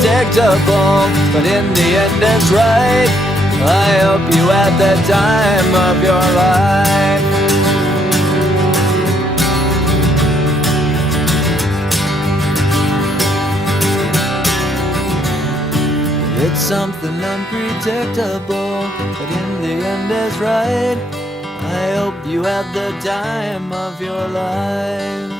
unpredictable, but in the end it's right. I hope you had the time of your life. It's something unpredictable, but in the end it's right. I hope you had the time of your life.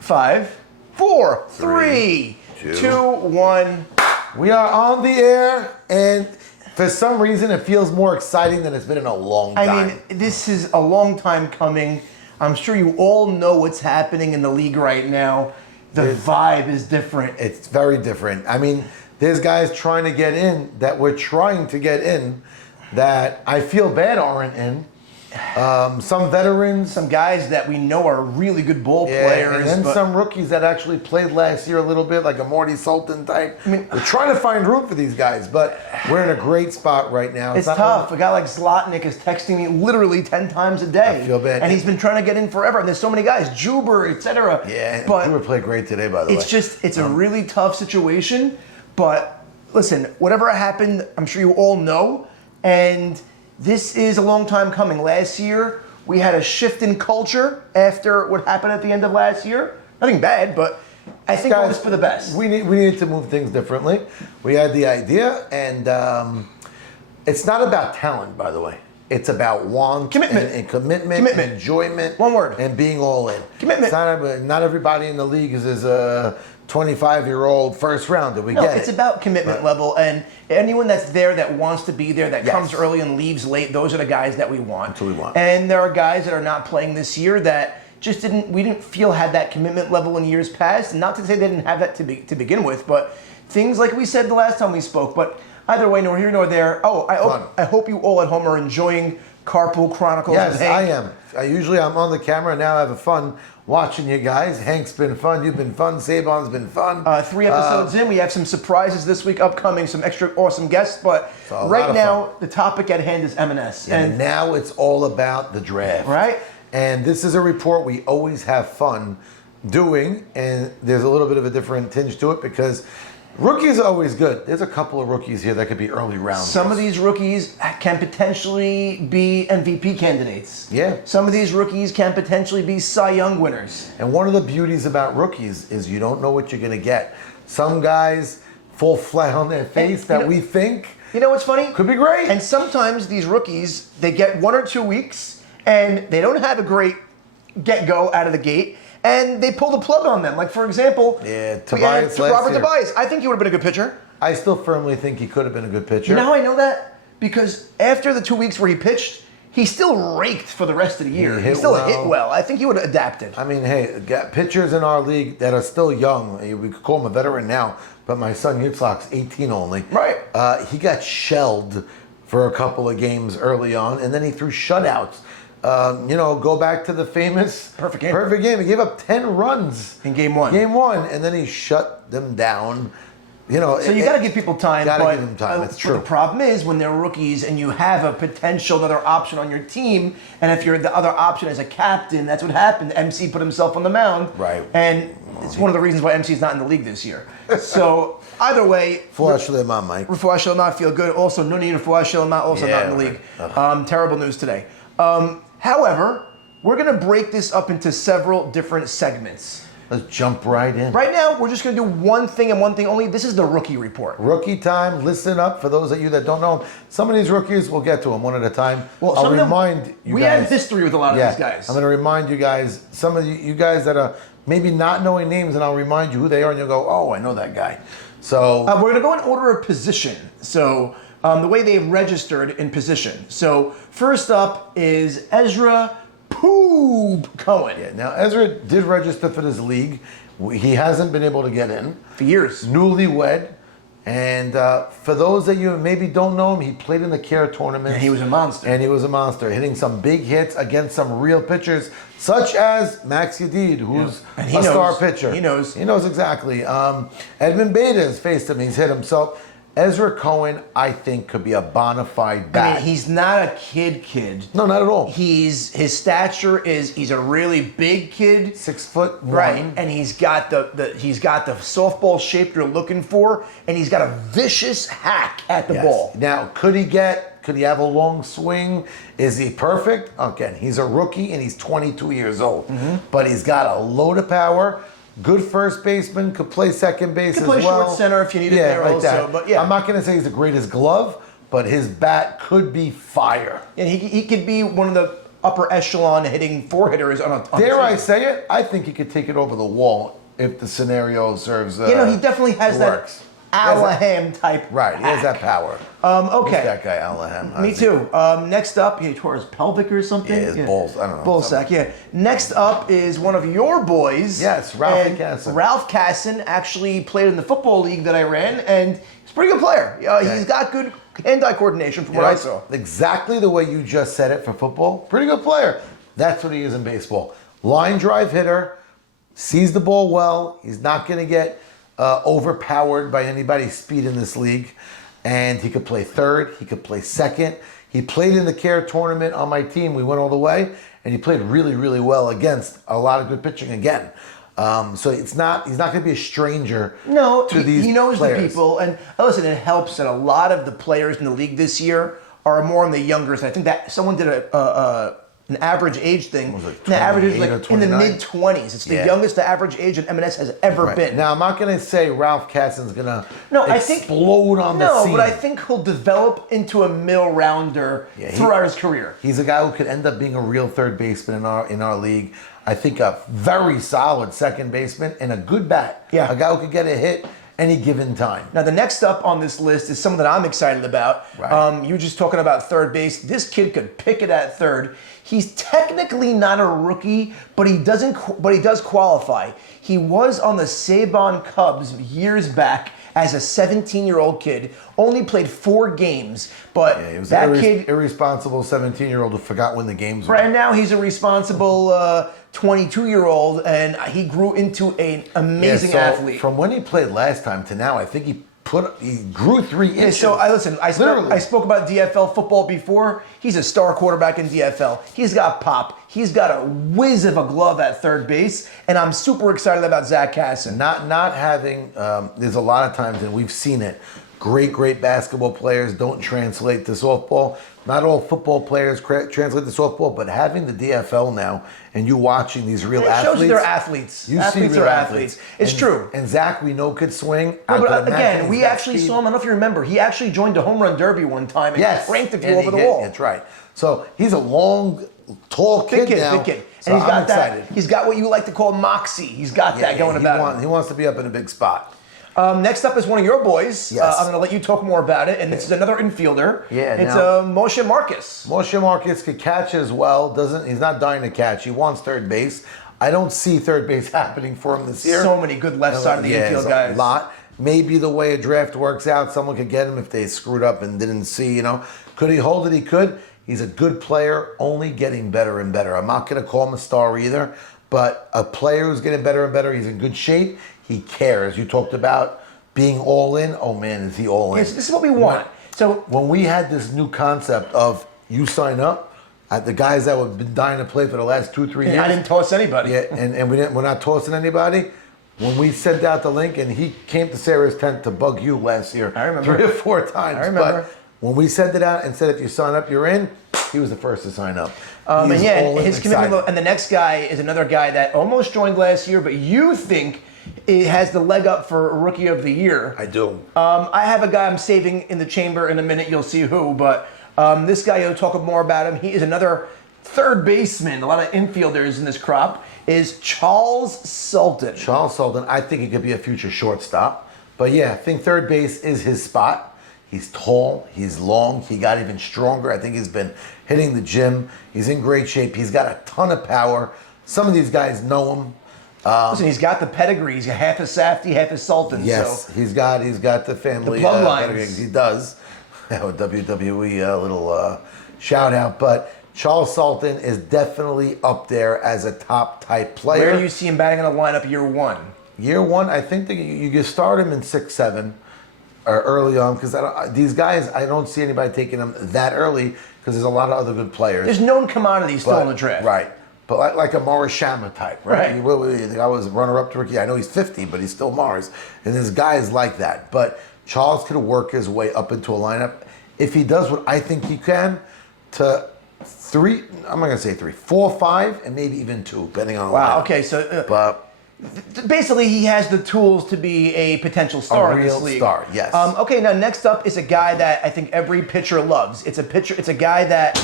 Five, four, three, two, one. We are on the air, and for some reason, it feels more exciting than it's been in a long time. I mean, this is a long time coming. I'm sure you all know what's happening in the league right now. The vibe is different. It's very different. I mean, there's guys trying to get in that we're trying to get in that I feel bad aren't in. Some veterans, Some guys that we know are really good ball yeah, players. and then some rookies that actually played last year a little bit, like a Morty Sultan type. I mean, we're trying to find room for these guys, but we're in a great spot right now. It's tough. A guy like Zlotnick is texting me literally 10 times a day. I feel bad. And he's been trying to get in forever. And there's so many guys, Juber, etc. Yeah, but Juber played great today, by the way. It's a really tough situation. But listen, whatever happened, I'm sure you all know. And this is a long time coming. Last year, we had a shift in culture after what happened at the end of last year. Nothing bad, but I think it was for the best. We needed to move things differently. We had the idea, and it's not about talent, by the way. It's about want, commitment, and commitment, and enjoyment. One word. And being all in. Commitment. It's not everybody in the league is a 25-year-old first rounder. It's about commitment level, and anyone that's there that wants to be there, that comes early and leaves late, those are the guys that we want. That's what we want. And there are guys that are not playing this year that just we didn't feel had that commitment level in years past. And not to say they didn't have that to begin with, but things like we said the last time we spoke. But either way, nor here nor there. Oh, I hope you all at home are enjoying Carpool Chronicles. Yes, I am. I'm on the camera now. I have fun watching you guys. Hank's been fun. You've been fun. Sabon's been fun. 3 episodes in, we have some surprises this week upcoming, some extra awesome guests. But right now, the topic at hand is M&S. And now it's all about the draft. Right. And this is a report we always have fun doing. And there's a little bit of a different tinge to it because rookies are always good. There's a couple of rookies here that could be early rounders. Some of these rookies can potentially be MVP candidates. Yeah. Some of these rookies can potentially be Cy Young winners. And one of the beauties about rookies is you don't know what you're going to get. Some guys fall flat on their face we think. You know what's funny? Could be great. And sometimes these rookies, they get 1 or 2 weeks and they don't have a great get-go out of the gate. And they pull the plug on them. Like, for example, Tobias Robert Tobias. I think he would have been a good pitcher. I still firmly think he could have been a good pitcher. You know how I know that? Because after the 2 weeks where he pitched, he still raked for the rest of the year. He still hit well. I think he would have adapted. I mean, hey, got pitchers in our league that are still young. We could call him a veteran now, but my son Yitzhak's 18 only. Right. He got shelled for a couple of games early on, and then he threw shutouts. Go back to the famous perfect game. He gave up 10 runs in game one. And then he shut them down. So you got to give people time. Got to give them time. It's true. The problem is when they're rookies and you have a potential other option on your team, and if you're the other option as a captain, that's what happened. MC put himself on the mound. Right. And it's one of the reasons why MC is not in the league this year. So either way, Refuah Shlema, Mike. Refuah Shlema, feel good. Also, Nuni Refuah Shlema, also not in the league. Terrible news today. However, we're going to break this up into several different segments. Let's jump right in. Right now, we're just going to do one thing and one thing only. This is the rookie report. Rookie time. Listen up. For those of you that don't know, some of these rookies, we'll get to them one at a time. Well, I'll remind you guys. We have history with a lot of these guys. I'm going to remind you guys, some of you guys that are maybe not knowing names, and I'll remind you who they are, and you'll go, oh, I know that guy. So we're going to go in order of position. So the way they've registered in position. So first up is Ezra Cohen. Yeah, now Ezra did register for this league. He hasn't been able to get in. For years. Newlywed. And for those that you maybe don't know him, he played in the care tournament. And he was a monster. And he was a monster, hitting some big hits against some real pitchers, such as Max Yedid, who's a star pitcher. He knows. He knows exactly. Edmund Beta has faced him. He's hit him. So Ezra Cohen, I think, could be a bona fide bat. I mean, he's not a kid. No, not at all. His stature he's a really big kid. 6'1", right? And he's got the softball shape you're looking for, and he's got a vicious hack at the ball. Now, could he have a long swing? Is he perfect? Again, he's a rookie and he's 22 years old, but he's got a load of power. Good first baseman, could play second base as well. Could play short center if you need it there like also. That. But yeah, I'm not going to say he's the greatest glove, but his bat could be fire. And he could be one of the upper echelon hitting hitters on a Dare team. I say it? I think he could take it over the wall if the scenario serves. He definitely has that Alaham type. Right, he has that power. Okay. Who's that guy, Alaham? Me too. Next up, he tore his pelvic or something. Yeah, his balls. I don't know. Ball sack. Yeah. Next up is one of your boys. Yes, Ralph Casson. Ralph Casson actually played in the football league that I ran, and he's a pretty good player. He's got good hand-eye coordination from what I saw. Exactly the way you just said it for football. Pretty good player. That's what he is in baseball. Line drive hitter, sees the ball well. He's not going to get overpowered by anybody's speed in this league. And he could play third. He could play second. He played in the care tournament on my team. We went all the way. And he played really, really well against a lot of good pitching again. So he's not going to be a stranger to these he knows players. the people. And listen, it helps that a lot of the players in the league this year are more on the younger side. I think that someone did an average age thing. The average age is like in the mid-20s. It's the youngest the average age in M&S has ever been. Now, I'm not going to say Ralph Casson's going to explode on the scene. No, but I think he'll develop into a middle rounder throughout his career. He's a guy who could end up being a real third baseman in our league. I think a very solid second baseman and a good bat. Yeah. A guy who could get a hit any given time. Now, the next up on this list is someone that I'm excited about. Right. You were just talking about third base. This kid could pick it at third. He's technically not a rookie, but he does qualify. He was on the Saban Cubs years back as a 17-year-old kid. Only played 4 games, but he was that an irresponsible 17-year-old who forgot when the games were. Right now, he's a responsible 22-year-old, and he grew into an amazing athlete. From when he played last time to now, I think he grew 3 inches. So I spoke about DFL football before. He's a star quarterback in DFL. He's got pop. He's got a whiz of a glove at third base, and I'm super excited about Zach Casson. Not having, there's a lot of times, and we've seen it, great basketball players don't translate to softball. Not all football players translate to softball, but having the DFL now and you watching these real athletes. It shows you they're athletes. Athletes are athletes. It's true. And Zach, we know, could swing. But again, we actually saw him. I don't know if you remember. He actually joined a home run derby one time and cranked a few over the wall. That's right. So he's a long, tall kid now. Big kid. So And he's got excited. He's got what you like to call moxie. He's got that going about him. He wants to be up in a big spot. Next up is one of your boys. Yes. I'm going to let you talk more about it. And this is another infielder. Yeah, it's Moshe Marcus. Moshe Marcus could catch as well. He's not dying to catch. He wants third base. I don't see third base happening for him this year. So many good left side of the infield guys. A lot. Maybe the way a draft works out, someone could get him if they screwed up and didn't see, Could he hold it? He could. He's a good player, only getting better and better. I'm not going to call him a star either, but a player who's getting better and better. He's in good shape. He cares. You talked about being all in. Oh man, is he all in? Yes, this is what we want. So when we had this new concept of you sign up, the guys that have been dying to play for the last 2-3 years. I didn't toss anybody. Yeah, and we're not tossing anybody. When we sent out the link and he came to Sarah's tent to bug you last year, I remember 3 or 4 times. I remember. But when we sent it out and said if you sign up, you're in, he was the first to sign up. His commitment. And the next guy is another guy that almost joined last year, but you think it has the leg up for Rookie of the Year. I do. I have a guy I'm saving in the chamber in a minute. You'll see who, but this guy, you'll talk more about him. He is another third baseman. A lot of infielders in this crop is Charles Sultan. Charles Sultan. I think he could be a future shortstop. But yeah, I think third base is his spot. He's tall, he's long, he got even stronger. I think he's been hitting the gym. He's in great shape. He's got a ton of power. Some of these guys know him. Listen, he's got the pedigree. He's got half a Safdie, half a Sultan. Yes, So. he's got the family The bloodlines. pedigree. He does. WWE little shout out, but Charles Sultan is definitely up there as a top type player. Where do you see him batting in the lineup year one? Year one, I think that you can start him in 6, 7, or early on, because these guys, I don't see anybody taking them that early because there's a lot of other good players. There's known commodities still in the draft. Right. But like a Morris Shamma type, right? Right. The guy was runner-up to rookie. I know he's 50, but he's still Morris. And there's guys like that. But Charles could work his way up into a lineup if he does what I think he can to 3, I'm not going to say 3, 4, 5, and maybe even 2, depending on the lineup. Wow, okay, so... But basically, he has the tools to be a potential star in this league. Star, yes. Okay, now next up is a guy that I think every pitcher loves. It's a guy that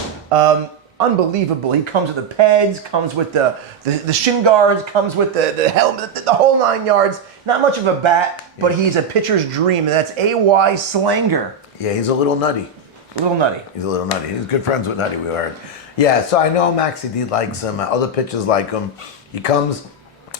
unbelievable. He comes with the pads, comes with the shin guards, comes with the helmet, the whole 9 yards. Not much of a bat, but he's a pitcher's dream, and that's A.Y. Slanger. Yeah, he's a little nutty. A little nutty. He's a little nutty. He's good friends with Nutty, we heard. Yeah, so I know Maxie D likes him. Other pitchers like him. He comes...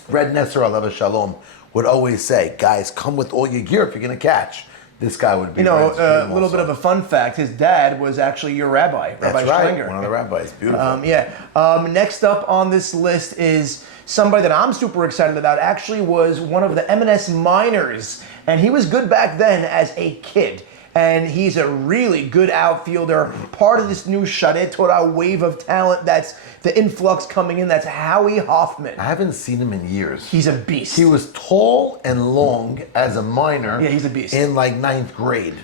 Red Nesser, Aleva Shalom, would always say, guys, come with all your gear if you're going to catch. This guy would be a little bit of a fun fact. His dad was actually your rabbi, That's Rabbi right, Schlanger. one of the rabbis. Beautiful. Next up on this list is somebody that I'm super excited about. Actually was one of the M&S minors, and he was good back then as a kid. And he's a really good outfielder, part of this new Shadeh Torah wave of talent that's the influx coming in. That's Howie Hoffman. I haven't seen him in years. He's a beast. He was tall and long as a minor. Yeah, he's a beast. In like 9th grade.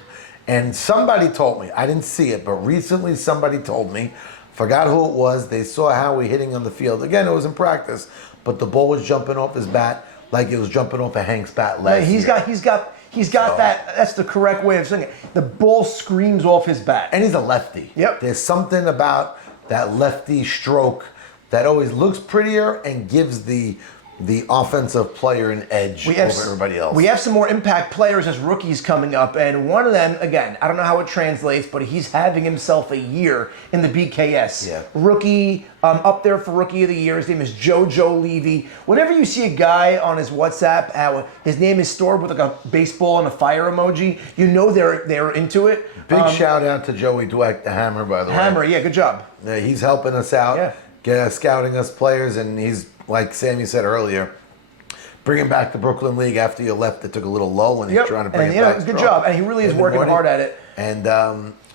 And somebody told me, I didn't see it, but recently somebody told me, forgot who it was, they saw Howie hitting on the field. Again, it was in practice, but the ball was jumping off his bat like it was jumping off of Hank's bat last year. He's got that. That's the correct way of saying it. The ball screams off his bat. And he's a lefty. Yep. There's something about that lefty stroke that always looks prettier and gives the offensive player an edge over everybody else. We have some more impact players as rookies coming up, and one of them, again, I don't know how it translates, but he's having himself a year in the BKS. Yeah. Rookie, up there for Rookie of the Year. His name is JoJo Levy. Whenever you see a guy on his WhatsApp, how his name is stored with like a baseball and a fire emoji, you know they're into it. Big shout out to Joey Dweck, the Hammer, by the way. Hammer, yeah, good job. Yeah, he's helping us out, scouting us players, and he's, like Sammy said earlier, bringing back the Brooklyn League after you left. It took a little lull, and he's trying to bring it back. Good job, and he really is working hard at it. And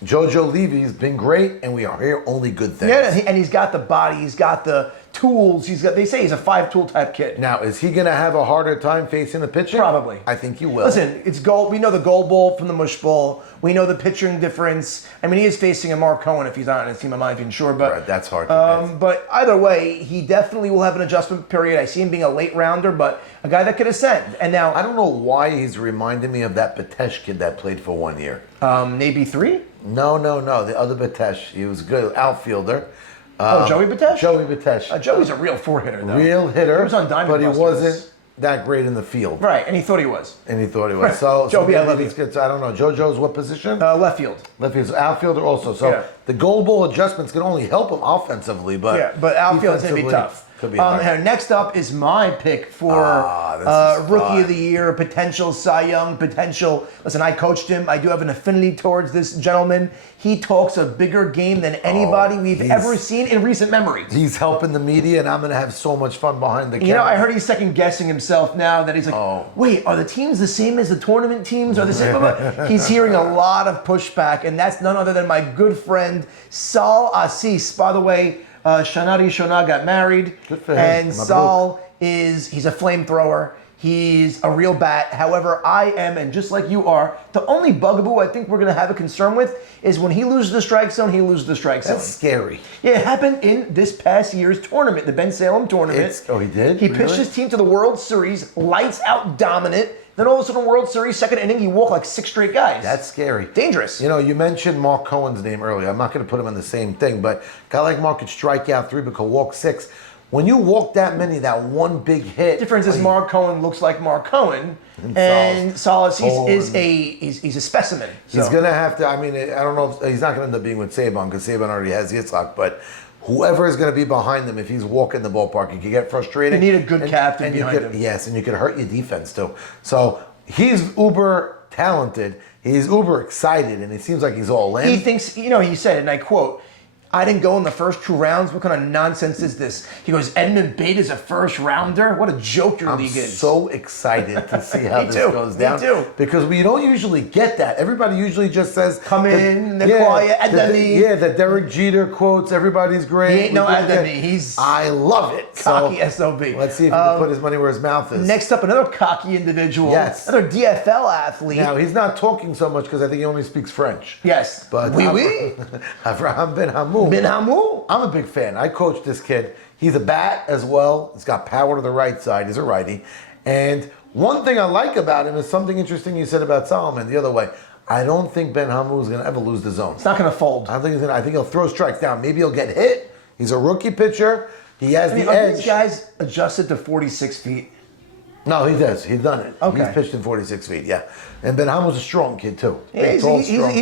JoJo Levy's been great, and we are hear only good things. Yeah, and he's got the body, he's got the tools. They say he's a 5-tool type kid. Now, is he going to have a harder time facing the pitching? Probably. I think he will. Listen, it's gold. We know the gold ball from the mush ball. We know the pitching difference. I mean, he is facing a Mark Cohen if he's not on his team. I'm not even sure, but that's hard to but either way, he definitely will have an adjustment period. I see him being a late rounder, but a guy that could ascend. And now I don't know why he's reminding me of that Batesh kid that played for 1 year. Maybe 3? No. The other Batesh. He was a good outfielder. Joey Batesh? Joey Batesh. Joey's a real 4-hitter, though. Real hitter. He was on Diamond but he Busters. wasn't that great in the field. Right, and he thought he was. Right. Joey, I love you. I don't know. JoJo's what position? Left field. Left field. Outfielder also. So the goal ball adjustments can only help him offensively, but outfield's going to be tough. Could be hard. Next up is my pick for Rookie of the Year, potential Cy Young, potential. Listen, I coached him. I do have an affinity towards this gentleman. He talks a bigger game than anybody we've ever seen in recent memory. He's helping the media, and I'm going to have so much fun behind the camera. You know, I heard he's second guessing himself now that he's like, wait, are the teams the same as the tournament teams? Are the same? He's hearing a lot of pushback, and that's none other than my good friend Sal Assis. By the way, Shanari Shona got married, good for him. And Sal he's a flamethrower. He's a real bat. However, I am, and just like you are, the only bugaboo I think we're going to have a concern with is when he loses the strike zone, he loses the strike zone. That's scary. Yeah, it happened in this past year's tournament, the Ben Salem tournament. He did? He pitched his team to the World Series, lights out dominant. Then all of a sudden, World Series, second inning, he walked like 6 straight guys. That's scary. Dangerous. You know, you mentioned Mark Cohen's name earlier. I'm not going to put him in the same thing, but a guy like Mark could strike out 3 but could walk 6. When you walk that many, that one big hit. The difference is Mark Cohen looks like Mark Cohen, and Salas he's a specimen. So. He's going to have to. I mean, I don't know if he's not going to end up being with Saban because Saban already has Yitzhak, but whoever is going to be behind him, if he's walking the ballpark, you can get frustrated. You need a good captain behind him. Yes, and you could hurt your defense too. So he's uber talented. He's uber excited, and it seems like he's all in. He thinks, he said, and I quote, I didn't go in the first 2 rounds. What kind of nonsense is this? He goes, Edmund Bate is a first rounder? What a joke your league is. I'm so excited to see how this goes down. Me too. Because we don't usually get that. Everybody usually just says, come in, they're quiet, Edmund. Yeah, the Derek Jeter quotes, everybody's great. He ain't no Edmund. I love it. Cocky SOB. Let's see if he can put his money where his mouth is. Next up, another cocky individual. Yes. Another DFL athlete. Now, he's not talking so much because I think he only speaks French. Yes. But oui. Avraham Ben Hamou. Ben Hamou. I'm a big fan. I coached this kid. He's a bat as well. He's got power to the right side. He's a righty. And one thing I like about him is something interesting you said about Solomon the other way. I don't think Ben Hamou is going to ever lose the zone. It's not going to fold. I think he'll throw strikes down. Maybe he'll get hit. He's a rookie pitcher. He has the edge. Are these guys adjusted to 46 feet? No, he does. He's done it. Okay. He's pitched in 46 feet, yeah. And Ben Hamou's a strong kid, too. Yeah, he's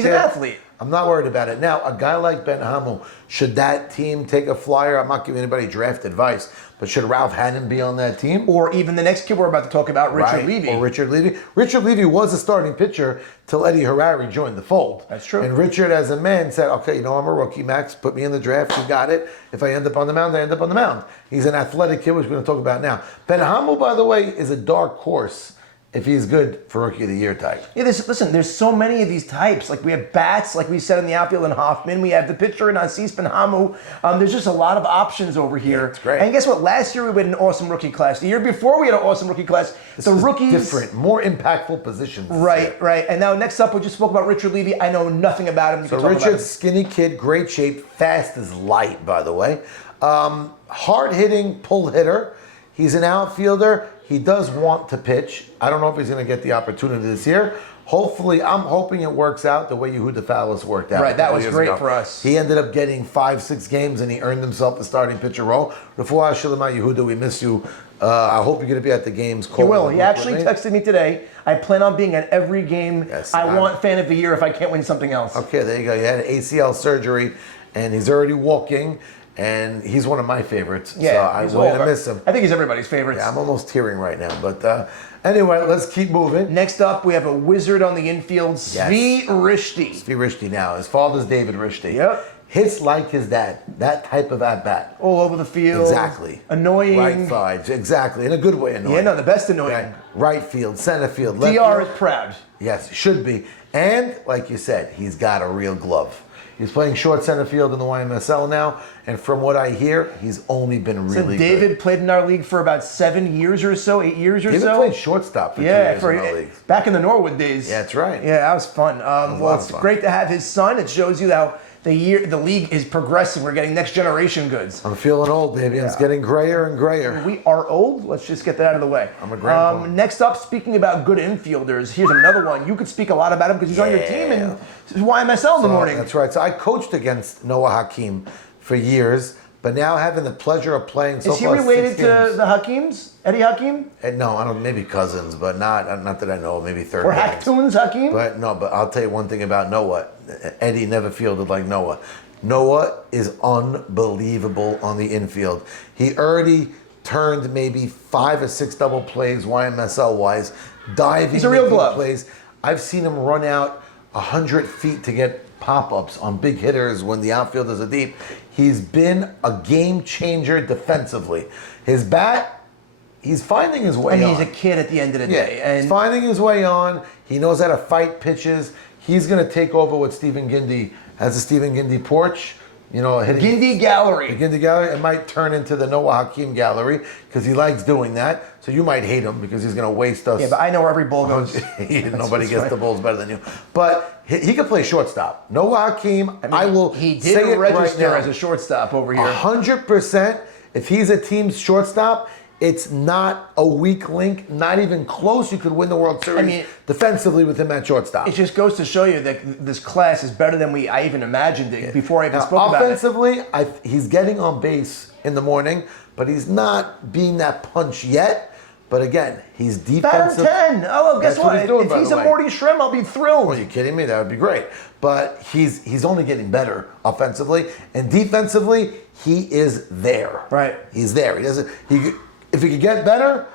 an athlete. I'm not worried about it. Now, a guy like Ben Hamou, should that team take a flyer? I'm not giving anybody draft advice, but should Ralph Hannon be on that team? Or even the next kid we're about to talk about, Richard Levy. Or Richard Levy. Richard Levy was a starting pitcher till Eddie Harari joined the fold. That's true. And Richard, as a man, said, okay, I'm a rookie, Max. Put me in the draft. You got it. If I end up on the mound, I end up on the mound. He's an athletic kid, which we're going to talk about now. Ben Hamou, by the way, is a dark horse if he's good for Rookie of the Year type. Yeah, there's so many of these types. Like we have bats, like we said in the outfield in Hoffman. We have the pitcher in Assis Ben Hamou. There's just a lot of options over here. Yeah, it's great. And guess what? Last year we had an awesome rookie class. The year before we had an awesome rookie class. The rookies, different, more impactful positions. Right. And now next up, we just spoke about Richard Levy. I know nothing about him. So Richard's skinny kid, great shape, fast as light, by the way. Hard-hitting pull hitter. He's an outfielder. He does want to pitch. I don't know if he's going to get the opportunity this year. Hopefully, I'm hoping it works out the way Yehuda Fallis worked out. Right, that was great for us. He ended up getting 5-6 games, and he earned himself the starting pitcher role. Refuah Shalema, Yehuda, we miss you. I hope you're going to be at the games. He will. He actually texted me today. I plan on being at every game. Yes, I want Fan of the Year if I can't win something else. Okay, there you go. You had ACL surgery, and he's already walking. And he's one of my favorites, so I'm going to miss him. I think he's everybody's favorite. Yeah, I'm almost tearing right now. But anyway, let's keep moving. Next up, we have a wizard on the infield, Zvi Rishti. Zvi Rishti now. His father's David Rishti. Yep. Hits like his dad. That type of at-bat. All over the field. Exactly. Annoying. Right side. Exactly. In a good way annoying. Yeah, no, the best annoying. Right field, center field, left DR field. is proud. Yes, should be. And, like you said, he's got a real glove. He's playing short center field in the YMSL now, and from what I hear, he's only been really David good. played in our league for about 7 years or so, 8 years or so. David played shortstop for 2 years in our league. Back in the Norwood days. Yeah, that's right. Yeah, that was fun. Well, it's great to have his son. It shows you how the league is progressing. We're getting next generation goods. I'm feeling old, baby. It's getting grayer and grayer. We are old. Let's just get that out of the way. I'm a grandpa. Next up, speaking about good infielders, here's another one. You could speak a lot about him because he's on your team in YMSL in the morning. That's right. So I coached against Noah Hakim for years, but now having the pleasure of playing so far. Is he related to the Hakims? Eddie Hakim? No, I don't. Maybe cousins, but not that I know. Maybe third. Or Hacktoons Hakim? But I'll tell you one thing about Noah. Eddie never fielded like Noah. Noah is unbelievable on the infield. He already turned maybe 5 or 6 double plays YMSL wise, diving. He's a real glove. Plays. I've seen him run out 100 feet to get pop-ups on big hitters when the outfielders are deep. He's been a game changer defensively. His bat, he's finding his way on. And he's a kid at the end of the day. And he's finding his way on. He knows how to fight pitches. He's going to take over what Stephen Gindy has, a Stephen Gindy porch. Gindy Gallery. The Gindy Gallery. It might turn into the Noah Hakim Gallery because he likes doing that. So you might hate him because he's going to waste us. Yeah, but I know where every ball goes. Nobody gets the balls better than you. But he can play shortstop. Noah Hakim, He did register as a shortstop over here. 100%. If he's a team's shortstop, it's not a weak link, not even close. You could win the World Series defensively with him at shortstop. It just goes to show you that this class is better than I even imagined it before I even spoke about it. Offensively, he's getting on base in the morning, but he's not being that punch yet. But again, he's Bat defensive. 10. Oh, guess That's what what? he's doing, If by he's the a way. Morty Shrimp, I'll be thrilled. Are you kidding me? That would be great. But he's only getting better offensively, and defensively, he is there. Right. He's there. He doesn't. If he could get better,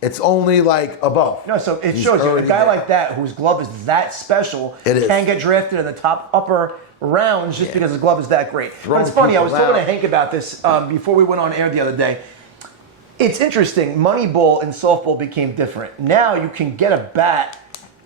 it's only like above. No, so it He's shows you a already guy there. like that whose glove is that special It is. can get drafted in the top upper rounds just because his glove is that great. Throwing But it's funny, I was people talking to out. Hank about this before we went on air the other day. It's interesting. Moneyball and softball became different. Now you can get a bat.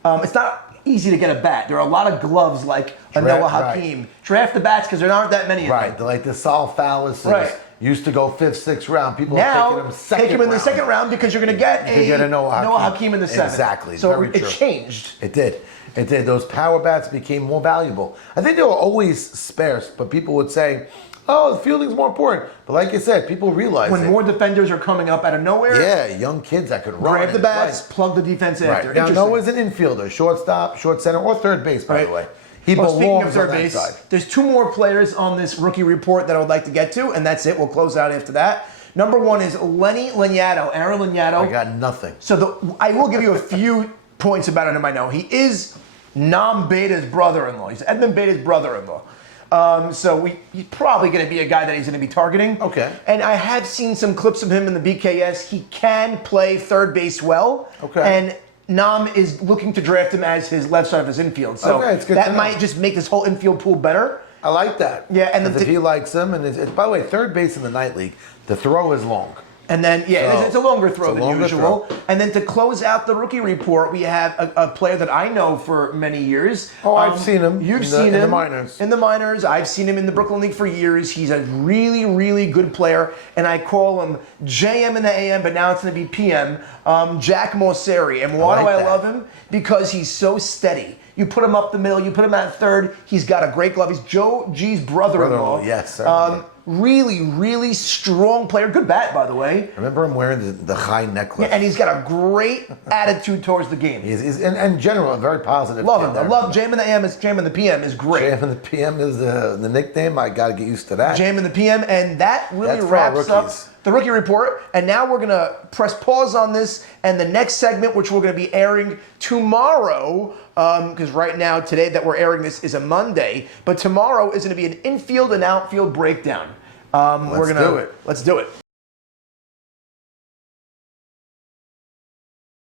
It's not easy to get a bat. There are a lot of gloves like a Draft- Noah right. Hakeem. Draft the bats because there aren't that many of Right, them. like the Sal Fallis Right. used to go 5th, 6th round. People are Now, taking him second take him in the round. second round because you're going to get You could get a Noah Hakeem in the 7th. Exactly, So very it true. changed. It did. It did. Those power bats became more valuable. I think they were always sparse, but people would say, oh, the fielding's more important. But like I said, people realize When it. more defenders are coming up out of nowhere, Yeah, young kids that could run. grab the and bats, play. plug the defense Right. after. Now, Interesting. Noah's an infielder, shortstop, short center, or third base, by Right. the way. He Well, speaking belongs of third on that base, side. there's two more players on this rookie report that I would like to get to, and that's it. We'll close out after that. Number one is Lenny Laniato, Aaron Laniato. I got nothing. So I will give you a few points about him I know. He is Nam Beta's brother-in-law. He's Edmund Beta's brother-in-law. So he's probably going to be a guy that he's going to be targeting. Okay. And I have seen some clips of him in the BKS. He can play third base well. Okay. And Nam is looking to draft him as his left side of his infield. So Okay, it's good that to know. might just make this whole infield pool better. I like that. Yeah, and Because the if he likes him, and it's, by the way, third base in the night league, the throw is long. And then, yeah, So, it's a longer throw it's a than longer usual. throw. And then to close out the rookie report, we have a player that I know for many years. Oh, I've seen him You've in the- seen in the him minors. In the minors. I've seen him in the Brooklyn League for years. He's a really, really good player. And I call him JM in the AM, but now it's going to be PM. Jack Mosseri. And why I do like I that. love him? Because he's so steady. You put him up the middle, you put him at third. He's got a great glove. He's Joe G's brother-in-law. Brother-in-law, yes, certainly. Really, really strong player. Good bat, by the way. Remember him wearing the high necklace. And he's got a great attitude towards the game. He's in general, a very positive. Love kid him. I there. love Jam in the AM. Jam in the PM is great. Jam and the PM is the nickname. I got to get used to that. Jam in the PM, and that really That's for our wraps up rookies. the rookie report. And now we're gonna press pause on this, and the next segment, which we're gonna be airing tomorrow, because right now, today that we're airing this is a Monday, but tomorrow is gonna be an infield and outfield breakdown. Let's do it. Let's do it.